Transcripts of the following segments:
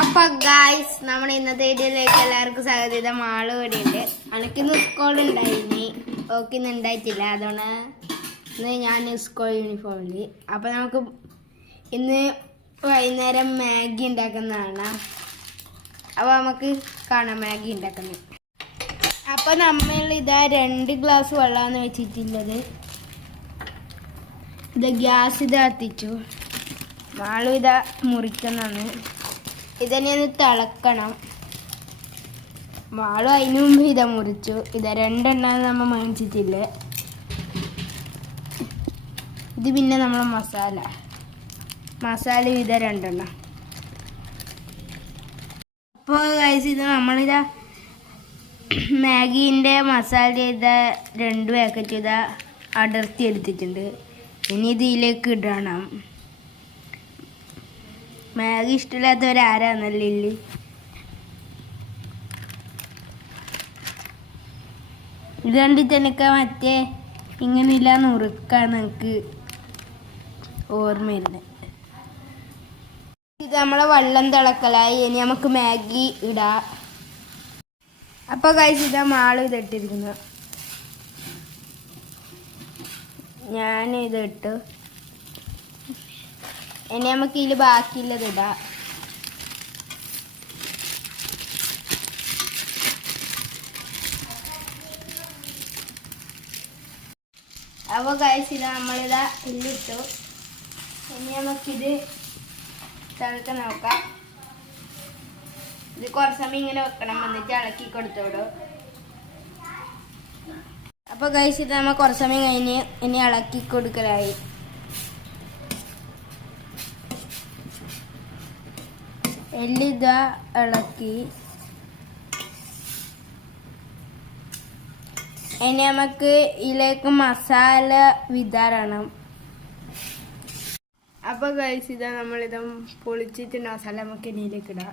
അപ്പൊ ഗായ്സ് നമ്മുടെ ഇന്നത്തെ വീഡിയോയിലേക്ക് എല്ലാവർക്കും സ്വാഗതം. ആൾ ഇവിടെ ഉണ്ട് അനക്ക് ഇന്ന് സ്കൂൾ ഉണ്ടായിനി. ഓക്കെ ഇന്ന് ഉണ്ടായിട്ടില്ല. അതുകൊണ്ട് ഇന്ന് ഞാൻ സ്കൂൾ യൂണിഫോമിൽ അപ്പൊ നമുക്ക് ഇന്ന് വൈകുന്നേരം മാഗി ഉണ്ടാക്കുന്നതാണ്. അപ്പൊ നമുക്ക് കാണാം മാഗി ഉണ്ടാക്കുന്നത്. അപ്പൊ നമ്മൾ ഇതാ രണ്ട് ഗ്ലാസ് വെള്ളമാണ് വെച്ചിട്ടുള്ളത്. ഇത് ഗ്യാസ് ഇത് കത്തിച്ചു. മാളും ഇതാ മുറിക്കുന്നതാണ്. ഇതിനെ ഒന്ന് തിളക്കണം. വാളും അതിന് മുമ്പ് ഇത മുറിച്ചു. ഇത് രണ്ടെണ്ണം നമ്മൾ മേടിച്ചിട്ടില്ല? ഇത് പിന്നെ നമ്മൾ മസാല. മസാല ഇത രണ്ടെണ്ണം. അപ്പോൾ കഴിച്ച് ഇത് നമ്മളിതാ മാഗീന്റെ മസാല ചെയ്ത രണ്ട് പാക്കറ്റ് ഇതാ അടർത്തി എടുത്തിട്ടുണ്ട് ഇനി ഇതിലേക്ക് ഇടണം. മാഗി ഇഷ്ടമില്ലാത്തവരാരാന്നല്ലേ ഇല്ല് ഇത് കണ്ടിട്ട് എനിക്ക് മറ്റേ ഇങ്ങനെയില്ല നുറുക്കാൻ നമുക്ക് ഓർമ്മയില്ല? ഇത് നമ്മളെ വെള്ളം തിളക്കലായി ഇനി നമുക്ക് മാഗി ഇടാം. അപ്പൊ കഴിച്ച് ഇതാ മാൾ ഇതിട്ടിരിക്കുന്നു. ഞാൻ ഇതിട്ടു ഇനി നമുക്ക് ഇതിൽ ബാക്കിയുള്ളത് ഇടാം. അപ്പോൾ കഴിച്ച് ഇത് നമ്മളിതാ ഇതിലിട്ടു. ഇനി നമുക്കിത് തിളക്ക നോക്കാം. ഇത് കുറച്ച് സമയം ഇങ്ങനെ വെക്കണം എന്നിട്ട് ഇളക്കി കൊടുത്തോടും അപ്പോൾ കഴിച്ചിട്ട് നമ്മൾ കുറച്ച് സമയം കഴിഞ്ഞ് ഇനി ഇളക്കി കൊടുക്കലായി. എല്ലിത ഇളക്കി. ഇനി നമുക്ക് ഇതിലേക്ക് മസാല വിതരണം അപ്പൊ കഴിച്ച് ഇതാ നമ്മളിത് പൊളിച്ചിട്ട് മസാല നമുക്ക് ഇനിയിലേക്ക് ഇടാം.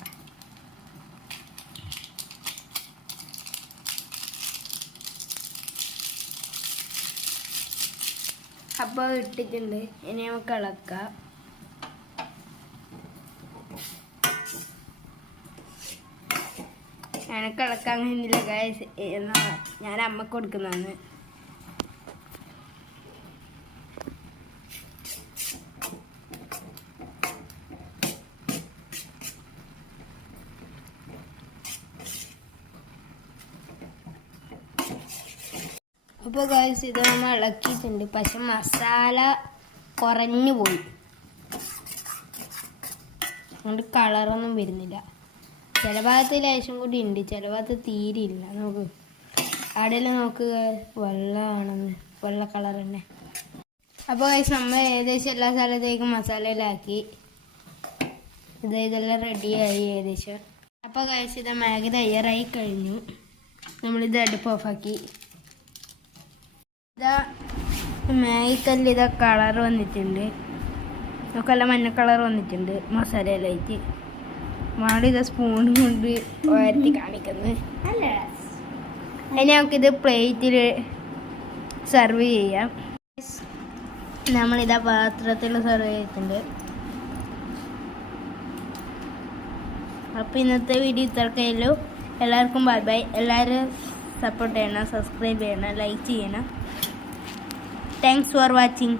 അപ്പോൾ ഇട്ടിട്ടുണ്ട്. ഇനി നമുക്ക് ഇളക്കാം. എനിക്ക് ഇളക്കാൻ കഴിഞ്ഞില്ല ഗൈസ് എന്നാ ഞാൻ അമ്മയ്ക്ക് കൊടുക്കുന്നതാണ്. അപ്പോൾ ഗൈസ് ഇത് നമ്മൾ ഇളക്കിയിട്ടുണ്ട്. പക്ഷെ മസാല കുറഞ്ഞു പോയി. അതുകൊണ്ട് കളറൊന്നും വരുന്നില്ല. ചില ഭാഗത്ത് ലേശം കൂടി ഉണ്ട് ചില ഭാഗത്ത് തീരില്ല. നോക്ക്. അവിടെയെല്ലാം നോക്കുക വെള്ളമാണെന്ന് വെള്ള കളർ തന്നെ. അപ്പോൾ നമ്മൾ ഏകദേശം എല്ലാ സ്ഥലത്തേക്കും മസാലയിലാക്കി. ഇത് ഇതെല്ലാം റെഡിയായി ഏകദേശം. അപ്പോൾ കഴിച്ച് ഇത് മാഗി തയ്യാറായി കഴിഞ്ഞു. നമ്മളിത് അടുപ്പ് ഓഫാക്കി. ഇതാ മാഗിക്കല്ല് ഇതാ കളർ വന്നിട്ടുണ്ട്. നമുക്കെല്ലാം മഞ്ഞ കളർ വന്നിട്ടുണ്ട് മസാലയിലായിട്ട്. മാടി ഇതാ സ്പൂൺ കൊണ്ട് ഉയർത്തി കാണിക്കുന്നത് ഇനി നമുക്കിത് പ്ലേറ്റിൽ സെർവ് ചെയ്യാം. നമ്മളിതാ പാത്രത്തിൽ സെർവ് ചെയ്തിട്ടുണ്ട്. അപ്പോൾ ഇന്നത്തെ വീഡിയോ ഇത്രക്കയല്ലോ എല്ലാവർക്കും ബൈ ബൈ എല്ലാവരും സപ്പോർട്ട് ചെയ്യണം സബ്സ്ക്രൈബ് ചെയ്യണം ലൈക്ക് ചെയ്യണം. Thanks for watching